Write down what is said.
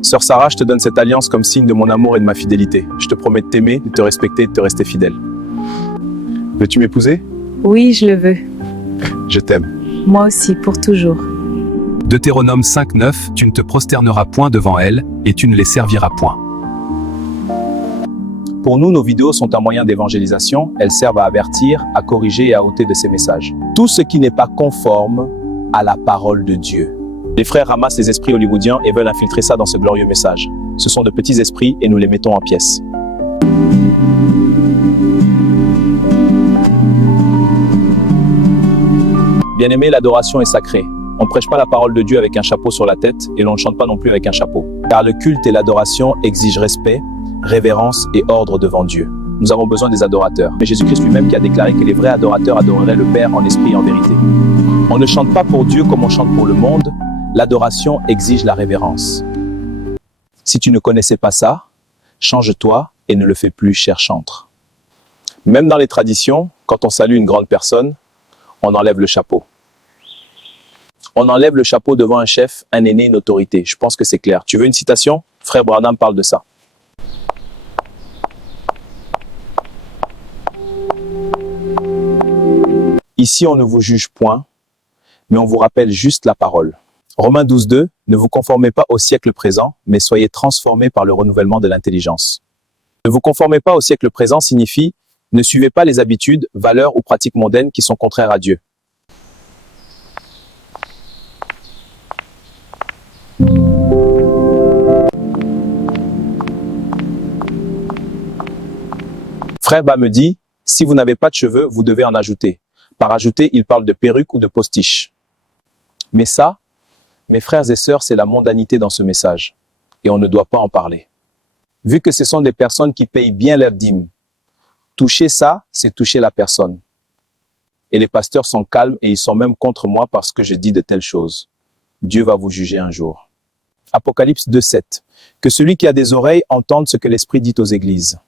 Sœur Sarah, je te donne cette alliance comme signe de mon amour et de ma fidélité. Je te promets de t'aimer, de te respecter et de te rester fidèle. Veux-tu m'épouser? Oui, je le veux. Je t'aime. Moi aussi, pour toujours. Deutéronome 5:9, tu ne te prosterneras point devant elles, et tu ne les serviras point. Pour nous, nos vidéos sont un moyen d'évangélisation. Elles servent à avertir, à corriger et à ôter de ces messages. Tout ce qui n'est pas conforme à la parole de Dieu. Les frères ramassent les esprits hollywoodiens et veulent infiltrer ça dans ce glorieux message. Ce sont de petits esprits et nous les mettons en pièces. Bien-aimé, l'adoration est sacrée. On ne prêche pas la parole de Dieu avec un chapeau sur la tête et l'on ne chante pas non plus avec un chapeau. Car le culte et l'adoration exigent respect, révérence et ordre devant Dieu. Nous avons besoin des adorateurs. Mais Jésus-Christ lui-même qui a déclaré que les vrais adorateurs adoreraient le Père en esprit et en vérité. On ne chante pas pour Dieu comme on chante pour le monde. L'adoration exige la révérence. Si tu ne connaissais pas ça, change-toi et ne le fais plus, cher chantre. Même dans les traditions, quand on salue une grande personne, on enlève le chapeau. On enlève le chapeau devant un chef, un aîné, une autorité. Je pense que c'est clair. Tu veux une citation? Frère Branham parle de ça. Ici, on ne vous juge point, mais on vous rappelle juste la parole. Romains 12:2, ne vous conformez pas au siècle présent, mais soyez transformés par le renouvellement de l'intelligence. Ne vous conformez pas au siècle présent signifie ne suivez pas les habitudes, valeurs ou pratiques mondaines qui sont contraires à Dieu. Frère Ba me dit, si vous n'avez pas de cheveux, vous devez en ajouter. Par ajouter, il parle de perruque ou de postiche. Mais ça, mes frères et sœurs, c'est la mondanité dans ce message. Et on ne doit pas en parler. Vu que ce sont des personnes qui payent bien leur dîme, toucher ça, c'est toucher la personne. Et les pasteurs sont calmes et ils sont même contre moi parce que je dis de telles choses. Dieu va vous juger un jour. Apocalypse 2:7. Que celui qui a des oreilles entende ce que l'Esprit dit aux églises.